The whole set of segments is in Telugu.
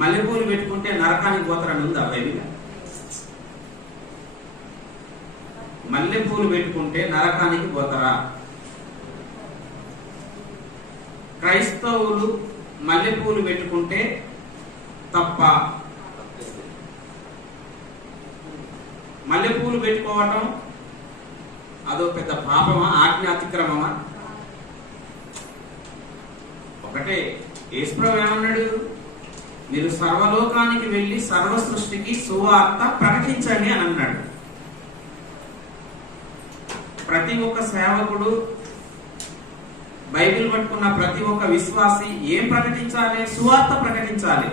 మల్లెపూలు పెట్టుకుంటే నరకానికి పోతారని ఉందా బైబిల్. మల్లెపూలు పెట్టుకుంటే నరకానికి పోతారా? క్రైస్తవులు మల్లెపూలు పెట్టుకుంటే తప్ప మల్లెపూలు పెట్టుకోవటం అదో పెద్ద పాపమా? ఆజ్ఞ అతిక్రమమా? ఒకటే యేసుప్రభు ఏమన్నాడు? మీరు సర్వలోకానికి వెళ్ళి సర్వ సృష్టికి సువార్త ప్రకటించండి అని అన్నాడు. ప్రతి ఒక్క సేవకుడు బైబిల్ పట్టుకున్న ప్రతి ఒక్క విశ్వాసి ఏం ప్రకటించాలి? సువార్త ప్రకటించాలి.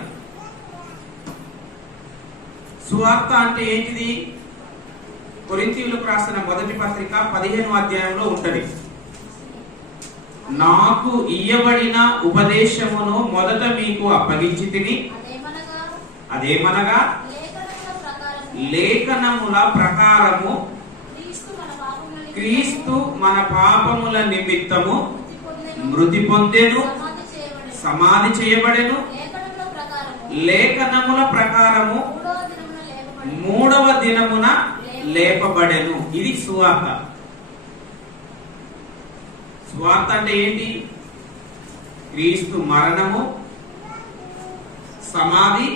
సువార్త అంటే ఏంటిది? కొరింతీయులకు రాసిన మొదటి పత్రిక పదిహేను అధ్యాయంలో ఉంటది. నాకు ఇయ్యబడిన ఉపదేశమును మొదట మీకు అప్పగించి తిని అదేమనగా? లేఖనముల ప్రకారము. క్రీస్తు మన పాపముల నిమిత్తము. మృతి పొందెను, సమాధి చేయబడెను. లేఖనముల ప్రకారము. లేఖనముల ప్రకారము మూడవ దినమున లేపబడెను. మూడవ దినమున లేపబడెను. ఇది సువార్త. సువార్త అంటే ఏంటి? క్రీస్తు మరణము సమాధి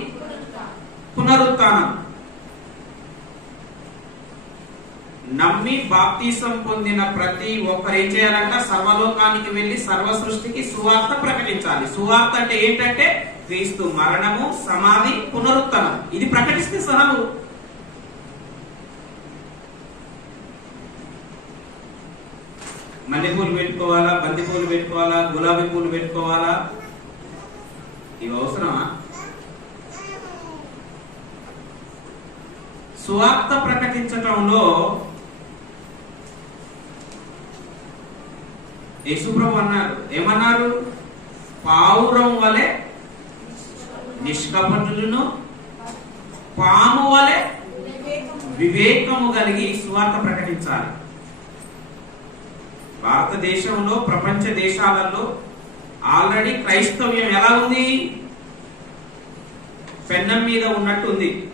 పునరుత్నం. నమ్మి బాప్తీసం పొందిన ప్రతి ఒక్కరు ఏం చేయాలంట? సర్వలోకానికి వెళ్ళి సర్వ సృష్టికి సువార్త ప్రకటించాలి. సువార్త అంటే ఏంటంటే క్రీస్తు మరణము సమాధి పునరుత్థానం ఇది ప్రకటిస్తే సహలు మల్లెపూలు పెట్టుకోవాలా బంతి పూలు పెట్టుకోవాలా గులాబీ పూలు పెట్టుకోవాలా? ఇవి అవసరమా? సువార్త ప్రకటించటంలో యేసుప్రభు అన్నారు. ఏమన్నారు? పావురం వలె నిష్కపటులను పాము వలె వివేకము కలిగి సువార్త ప్రకటించాలి. భారతదేశంలో ప్రపంచ దేశాలలో ఆల్రెడీ క్రైస్తవ్యం ఎలా ఉంది? పెన్నం మీద ఉన్నట్టుంది.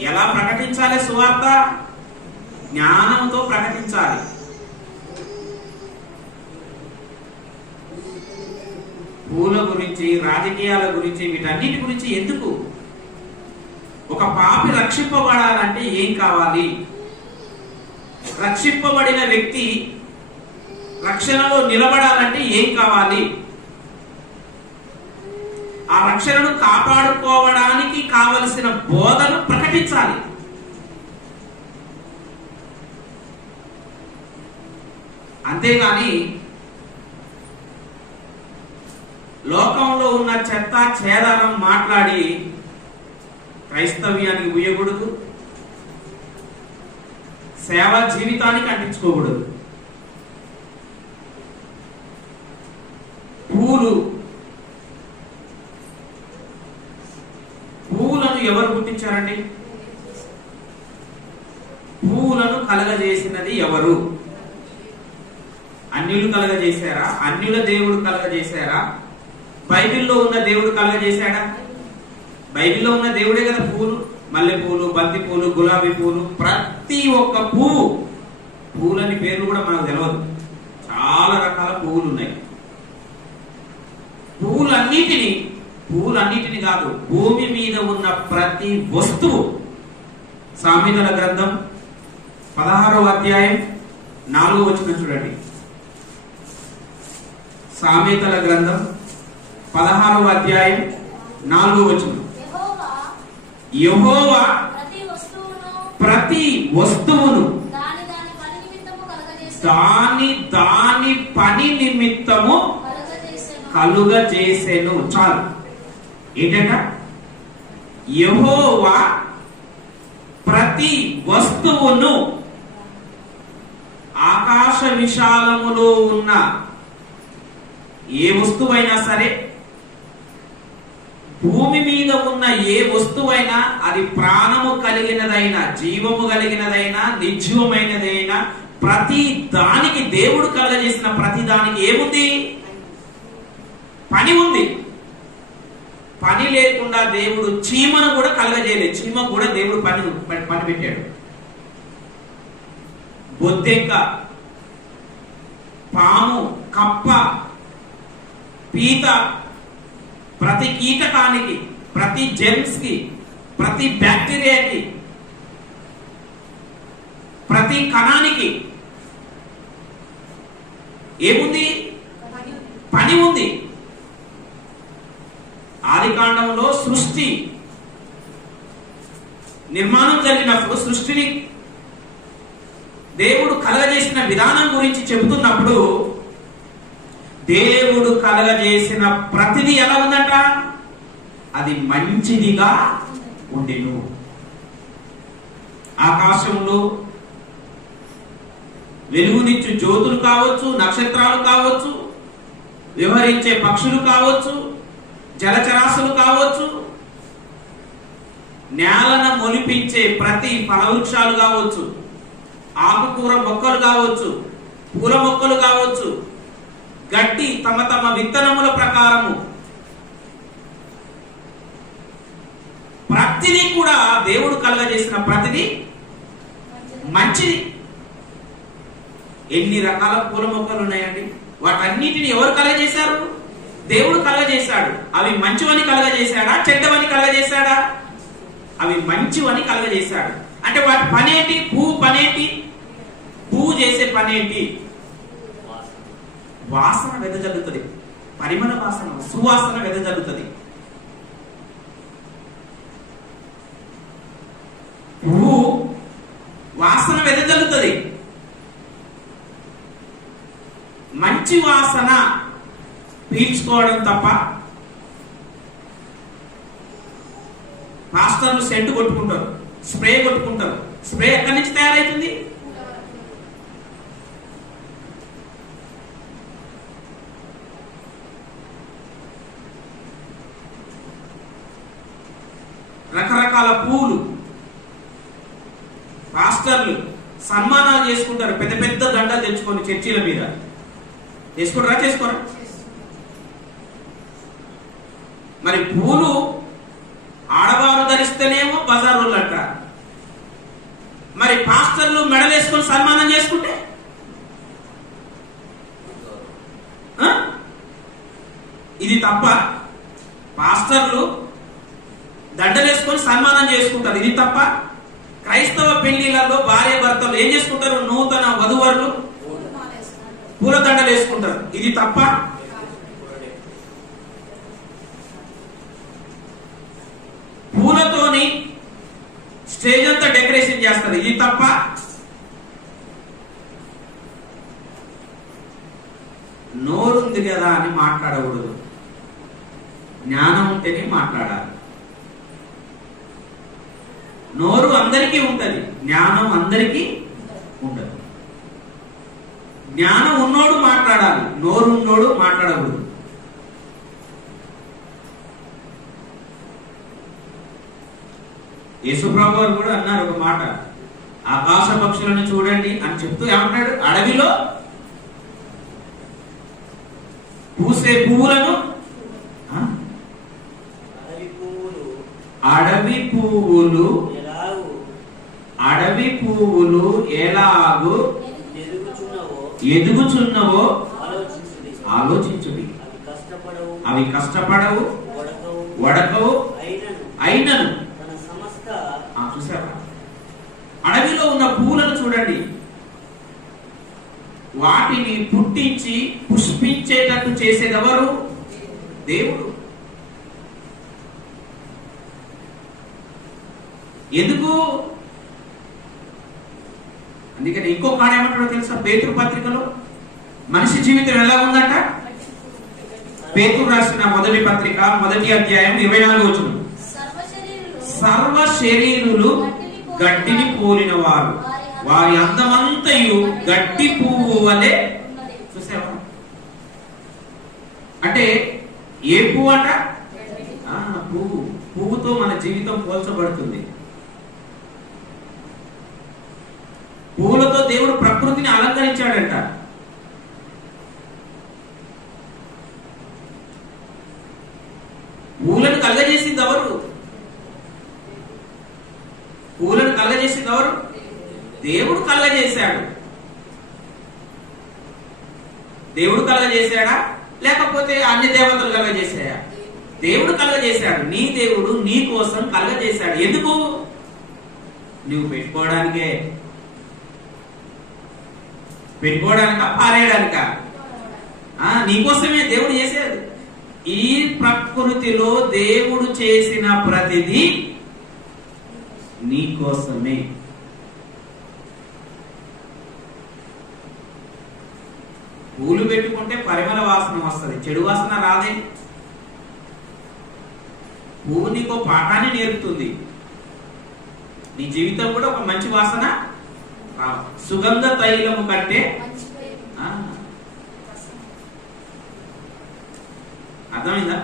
ఎలా ప్రకటించాలి సువార్త? జ్ఞానంతో ప్రకటించాలి. పూల గురించి రాజకీయాల గురించి వీటన్నిటి గురించి ఎందుకు? ఒక పాపి రక్షింపబడాలంటే ఏం కావాలి? రక్షింపబడిన వ్యక్తి రక్షణలో నిలబడాలంటే ఏం కావాలి? ఆ రక్షణను కాపాడుకోవడానికి కావలసిన బోధను ప్రకటించాలి. అంతేగాని లోకంలో ఉన్న చెత్త చేదానం మాట్లాడి క్రైస్తవ్యానికి ఉయ్యకూడదు సేవా జీవితానికి అంటించుకోకూడదు. పూలు పువ్వులను ఎవరు పుట్టించారండి? పువ్వులను కలగజేసినది ఎవరు? అన్యులు కలగజేశారా? అన్యుల దేవుడు కలగజేశారా? బైబిల్లో ఉన్న దేవుడు కలగజేశాడా? బైబిల్లో ఉన్న దేవుడే కదా పూలు. మల్లె పూలు బంతి పూలు గులాబీ పూలు ప్రతి ఒక్క పువ్వు పువ్వులని పేర్లు కూడా మనకు తెలియదు చాలా రకాల పువ్వులు ఉన్నాయి. పువ్వులన్నిటిని పువ్వులన్నిటిని కాదు భూమి మీద ఉన్న ప్రతి వస్తువు. సామెతల గ్రంథం పదహారో అధ్యాయం నాలుగో వచ్చిన చూడండి. సామెతల గ్రంథం పదహారవ అధ్యాయం నాలుగో వచనం. యెహోవా యెహోవా ప్రతి వస్తువును దాని దాని పని నిమిత్తము. కలుగ చేసెను చాలు. ఏంటంట? యెహోవా ప్రతి వస్తువును ఆకాశ విశాలములో ఉన్న ఏ వస్తువైనా సరే భూమి మీద ఉన్న ఏ వస్తువైనా అది ప్రాణము కలిగినదైనా జీవము కలిగినదైనా నిర్జీవమైనదైనా ప్రతి దానికి దేవుడు కలగజేసిన ప్రతి దానికి ఏముంది? పని ఉంది. పని లేకుండా దేవుడు చీమను కూడా కలగజేయలేదు. చీమకు కూడా దేవుడు పని పని పెట్టాడు. బొద్దెక్క పాము కప్ప పీత ప్రతి కీటకానికి ప్రతి జెమ్స్కి ప్రతి బ్యాక్టీరియాకి ప్రతి కణానికి ఏముంది? పని ఉంది. ఆదికాండంలో సృష్టి నిర్మాణం జరిగినప్పుడు సృష్టిని దేవుడు కలగజేసిన విధానం గురించి చెబుతున్నప్పుడు దేవుడు కలగజేసిన ప్రతిది ఎలా ఉందట? అది మంచిదిగా ఉండెను. ఆకాశంలో వెలుగునిచ్చు జ్యోతులు కావచ్చు నక్షత్రాలు కావచ్చు వ్యవహరించే పక్షులు కావచ్చు జలచరాశులు కావచ్చు నేలను మొలిపించే ప్రతి ఫలవృక్షాలు కావచ్చు ఆకుకూర మొక్కలు కావచ్చు పూల మొక్కలు కావచ్చు గడ్డి తమ తమ విత్తనముల ప్రకారము. ప్రతిదీ కూడా దేవుడు కలగజేసిన ప్రతిదీ మంచిది. ఎన్ని రకాల పూల మొక్కలు ఉన్నాయండి? వాటన్నిటిని ఎవరు కలగజేశారు? దేవుడు కలగజేశాడు. అవి మంచివని కలగజేశాడా? చెడ్డవని కలగజేశాడా? అవి మంచివని కలగజేశాడు. అంటే వాటి పనేంటి? పూ పనేంటి? పూ చేసే పనేంటి? వాసన వెదజల్లుతుంది. పరిమళ వాసన సువాసన వెదజల్లుతుంది. పువ్వు వాసన వెదజల్లుతుంది. మంచి వాసన పీల్చుకోవడం తప్ప మాస్టర్లు సెంటు కొట్టుకుంటారు స్ప్రే కొట్టుకుంటారు. స్ప్రే ఎక్కడి నుంచి తయారైతుంది రకరకాల పూలు పాస్టర్లు సన్మానాలు చేసుకుంటారు పెద్ద పెద్ద దండలు తెచ్చుకొని చర్చీల మీద. చేసుకుంటారా చేసుకోరా? మరి పూలు ఆడవారు ధరిస్తేనేమో బజారు అంట. మరి పాస్టర్లు మెడలేసుకొని సన్మానం చేసుకుంటే? ఇది తప్ప. పాస్టర్లు దండలేసుకొని సన్మానం చేసుకుంటారు. ఇది తప్ప? క్రైస్తవ పెళ్ళిలలో భార్య భర్తలు ఏం చేసుకుంటారు? నూతన వధువరులు పూలదండలు వేసుకుంటారు. ఇది తప్ప? పూలతోని స్టేజ్ అంతా డెకరేషన్ చేస్తారు. ఇది తప్ప? నోరుంది కదా అని మాట్లాడకూడదు. జ్ఞానం ఉంటేనే మాట్లాడాలి. నోరు అందరికీ ఉంటది జ్ఞానం అందరికీ ఉండదు జ్ఞానం ఉన్నోడు మాట్లాడాలి నోరు ఉన్నోడు మాట్లాడకూడదు. యేసుప్రభు వారు కూడా అన్నారు ఒక మాట ఆకాశ పక్షులను చూడండి అని చెప్తూ ఏమంటాడు అడవిలో పూసే పువ్వులను? అడవి పువ్వులు అడవి పువ్వులు ఎలాగు అడవి పువ్వులు ఎలాగు ఎదుగుచున్నవో ఆలోచించుడి. అవి కష్టపడవు. వడకవు. అయినను. చూసారా? అడవిలో ఉన్న పువ్వులను చూడండి. వాటిని పుట్టించి పుష్పించేటట్టు చేసేది ఎవరు దేవుడు. ఎందుకు? అందుకని ఇంకో కాడ ఏమంటాడో తెలుసా? పేతురు పత్రికలో? మనిషి జీవితం ఎలా ఉందంట? పేతురు రాసిన మొదటి పత్రిక మొదటి అధ్యాయం ఇరవై నాలుగు వచ్చిన సర్వ శరీరులు గడ్డిని పోలిన వారు. వారి అందమంతయు గట్టి పువ్వు వలె చూసావా? అంటే ఏ పువ్వు అంట? పువ్వు. పువ్వుతో మన జీవితం పోల్చబడుతుంది పువ్వులతో దేవుడు ప్రకృతిని అలంకరించాడంట. పూలను కలగజేసింది ఎవరు? పూలను కలగజేసింది ఎవరు? దేవుడు కలగజేశాడు. దేవుడు కలగజేశాడా? లేకపోతే అన్ని దేవతలు కలగజేశాయా? దేవుడు కలగజేశాడు. నీ దేవుడు నీ కోసం కలగజేశాడు. ఎందుకు? నువ్వు పెట్టుకోవడానికే. పెట్టుకోవడానికా పారేయడానిక నీకోసమే దేవుడు చేసేది. ఈ ప్రకృతిలో దేవుడు చేసిన ప్రతిదీ నీకోసమే పూలు పెట్టుకుంటే పరిమళ వాసన వస్తుంది. చెడు వాసన రాదే. పువ్వు నీకో పాఠాన్ని నేర్పుతుంది. నీ జీవితం కూడా ఒక మంచి వాసన సుగంధ తైలము కంటే అర్థమైందా?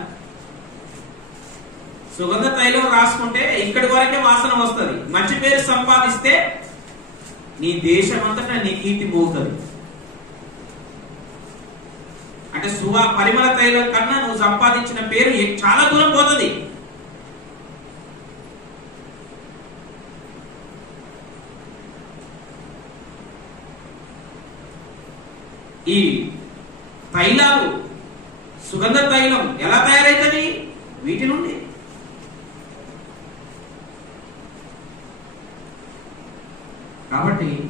సుగంధ తైలం రాసుకుంటే ఇక్కడి వరకే వాసన వస్తుంది. మంచి పేరు సంపాదిస్తే నీ దేశం అంతటా నీ కీర్తి పోతుంది. అంటే సువా పరిమళ తైలం కన్నా నువ్వు సంపాదించిన పేరు చాలా దూరం పోతుంది. ఈ తైలాలు సుగంధ తైలం ఎలా తయారైతుంది? వీటి నుండి. కాబట్టి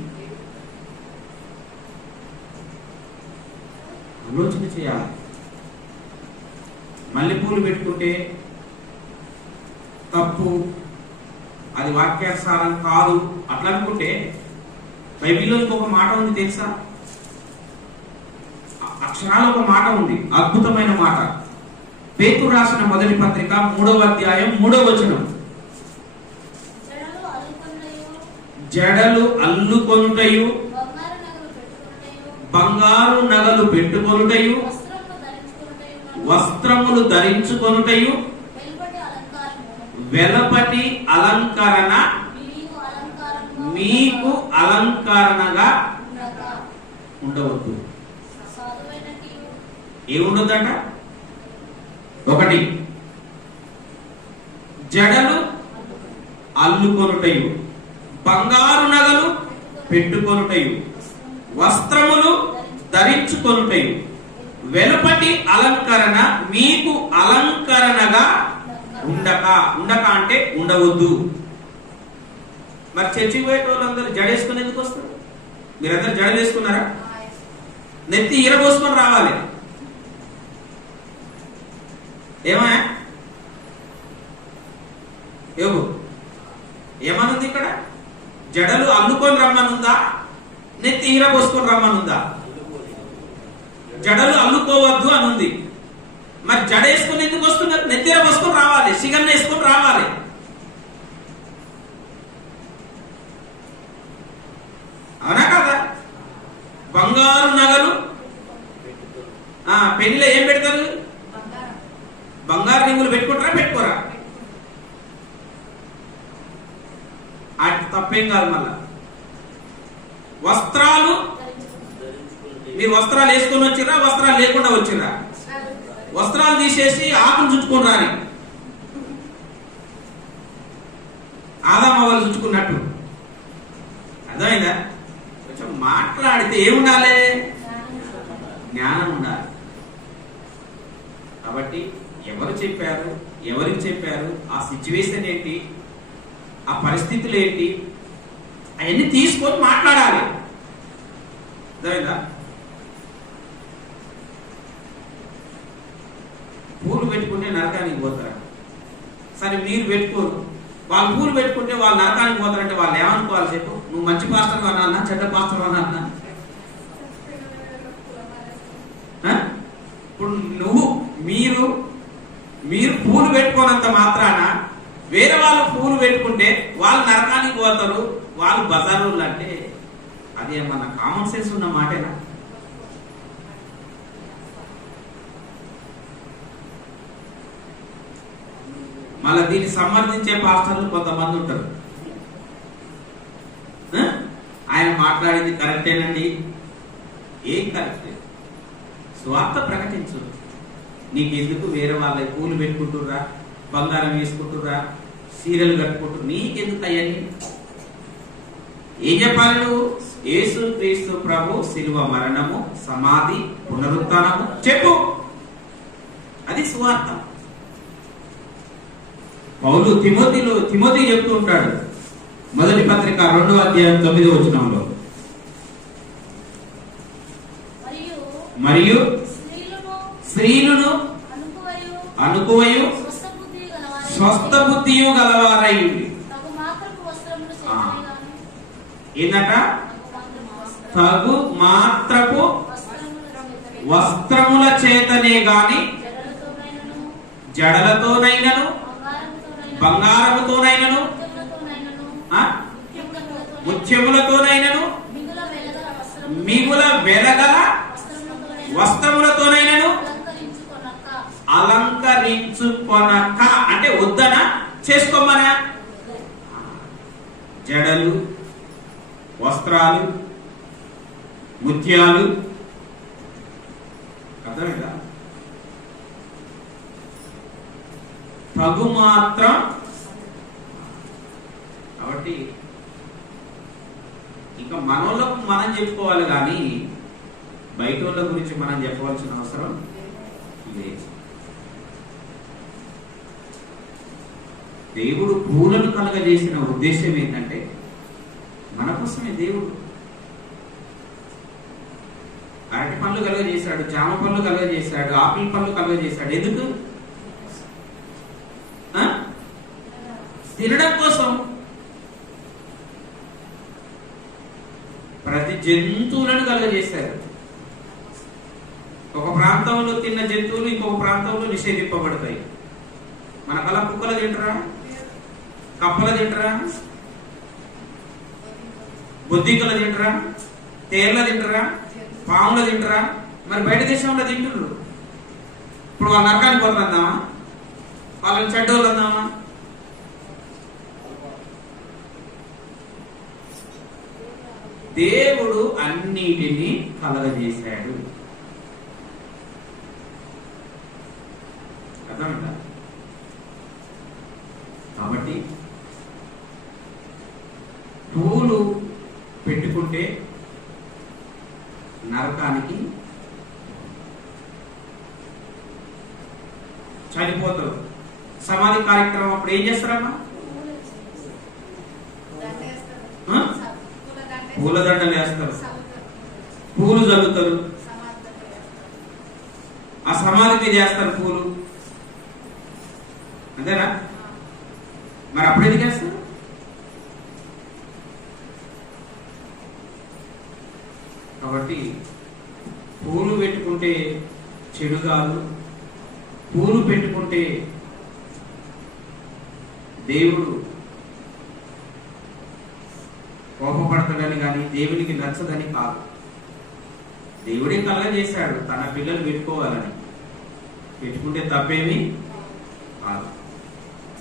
ఆలోచన చేయాలి. మల్లెపూలు పెట్టుకుంటే తప్పు అది వాక్యాసారం కాదు అట్లా అనుకుంటే బైబిల్లో ఇంకొక మాట ఉంది తెలుసా? చాలా ఒక మాట ఉంది అద్భుతమైన మాట. పేతు రాసిన మొదటి పత్రిక మూడవ అధ్యాయం మూడవ వచనం. జడలు అల్లుకొన్నయు, అల్లుకొనుటయు బంగారు నగలు పెట్టుకొనుటయు, వస్త్రములు ధరించుకొనుటయు, వెలపటి అలంకరణ మీకు అలంకరణగా ఉండవద్దు. ఏముండదంట ఒకటి. జడలు అల్లుకొనుటయు బంగారు నగలు పెట్టుకొనుటయు వస్త్రములు ధరించుకొనుటయు వెలుపటి అలంకరణ మీకు అలంకరణగా ఉండక. ఉండక అంటే ఉండవద్దు. మరి చర్చికి పోయే వాళ్ళందరూ జడేసుకుని ఎందుకు వస్తారు? మీరందరూ జడలు వేసుకున్నారా నెత్తి ఈరబోసుకొని రావాలి. ఏమా? ఏవు? ఏమనుంది ఇక్కడ? జడలు అల్లుకొని రమ్మనుందా? నెత్తి ఈరబోసుకొని రమ్మనుందా? జడలు అల్లుకోవద్దు అని ఉంది మరి జడ వేసుకుని ఎందుకు వస్తున్నారు నెత్తిర పోసుకొని రావాలి సిగన్న వేసుకొని రావాలి. అవునా కదా? బంగారు నగలు? ఆ పెళ్ళిలో ఏం పెడతారు బంగారు రింగులు పెట్టుకుంటారా పెట్టుకోరా ఏం కాదు మళ్ళా. వస్త్రాలు మీరు వస్త్రాలు వేసుకొని వచ్చిరా వస్త్రాలు లేకుండా వచ్చిరా వస్త్రాలు తీసేసి ఆకులు చుట్టుకొని రాని. ఆదామ వాళ్ళు చుట్టుకున్నట్టు. అర్థమైందా? కొంచెం మాట్లాడితే ఏముండాలి? జ్ఞానం ఉండాలి. కాబట్టి ఎవరు చెప్పారు ఎవరికి చెప్పారు ఆ సిచ్యువేషన్ ఏంటి ఆ పరిస్థితులు ఏంటి అవన్నీ తీసుకొని మాట్లాడాలి. అర్థమైందా? పూలు పెట్టుకుంటే నరకానికి పోతారు? సరే మీరు పెట్టుకోరు. వాళ్ళు పూలు పెట్టుకుంటే వాళ్ళు నరకానికి పోతారంటే వాళ్ళు ఏమనుకోవాలి చెప్పు? నువ్వు మంచి పాస్టర్ అన్నా చెడ్డ పాస్టర్ అన్నా ఇప్పుడు నువ్వు మీరు మీరు పూలు పెట్టుకోనంత మాత్రాన వేరే వాళ్ళు పూలు పెట్టుకుంటే వాళ్ళు నరకానికి పోతారు వాళ్ళు బజారు అంటే అది ఏమన్నా కామన్ సెన్స్ ఉన్న మాటేనా? మళ్ళీ దీన్ని సమర్థించే పాస్టర్లు కొంతమంది ఉంటారు. ఆయన మాట్లాడింది కరెక్టేనండి? ఏం కరెక్ట్? స్వార్థ ప్రకటించు. నీకు ఎందుకు వేరే వాళ్ళ పూలు పెట్టుకుంటుర్రా బంగారం వేసుకుంటుర్రా సీరియల్ కట్టుకుంటుర్రు నీకెందుకు అయ్యని? ఏం చెప్పాలి నువ్వు? యేసు క్రీస్తు ప్రభు శిలువ మరణము సమాధి పునరుత్థానము చెప్పు. అది సువార్త. పౌలు తిమోతిలో తిమోతి చెప్తూ ఉంటాడు. మొదటి పత్రిక రెండో అధ్యాయం తొమ్మిదో వచనంలో. మరియు స్త్రీలను అనుకువయు అనుకువయు స్వస్థ బుద్ధి గలవారై స్వస్థ బుద్ధియు గలవారై. ఉండి తగు మాత్రపు వస్త్రములు. చేతనే గాని జడలతోనైనను బంగారముతోనైనను ముత్యములతోనైనను మిగుల వెలగల వస్త్రములతోనైనను అలంకరించుకొనక అంటే వద్దన? చేసుకోమనా? జడలు వస్త్రాలు ముత్యాలు. అర్థమైందా? తగు మాత్రం కాబట్టి ఇంకా మనోళ్ళకు మనం చెప్పుకోవాలి కానీ బయట వాళ్ళ గురించి మనం చెప్పవలసిన అవసరం లేదు. దేవుడు పూలను కలగజేసిన ఉద్దేశం ఏంటంటే మన కోసమే దేవుడు. అరటి పనులు కలగజేశాడు జామ పనులు కలగజేశాడు ఆపిల్ పనులు కలగజేశాడు. ఎందుకు? ఆ? తినడం కోసం. ప్రతి జంతువులను కలగజేశారు. ఒక ప్రాంతంలో తిన్న జంతువులు ఇంకొక ప్రాంతంలో నిషేధింపబడతాయి. మనకలా కుక్కలు తింటారా? కప్పలు తింటరా? బొద్దింకలు తింటరా? తేళ్ళ తింటరా? పాముల తింటరా? మరి బయట దేశంలో తింటున్నారు ఇప్పుడు వాళ్ళ నరకానికి పోతారు అందామా వాళ్ళని చెడ్డోళ్ళు అందామా? దేవుడు అన్నిటినీ కలగజేశాడు. అర్థమైందా కాబట్టి పువ్వులు పెట్టుకుంటే నరకానికి చనిపోతారు సమాధి కార్యక్రమం అప్పుడు ఏం చేస్తారమ్మా ఆ? పూలదండలు వేస్తారు పూలు చల్లుతారు ఆ చేస్తారు పూలు. అంతేనా? మరి అప్పుడు చేస్తారు? కాబట్టి పూలు పెట్టుకుంటే చెడు కాదు. పూలు పెట్టుకుంటే దేవుడు కోపపడతాడని కానీ దేవునికి నచ్చదని కాదు. దేవుడే కలగ చేశాడు తన పిల్లలు పెట్టుకోవాలని. పెట్టుకుంటే తప్పేమీ కాదు.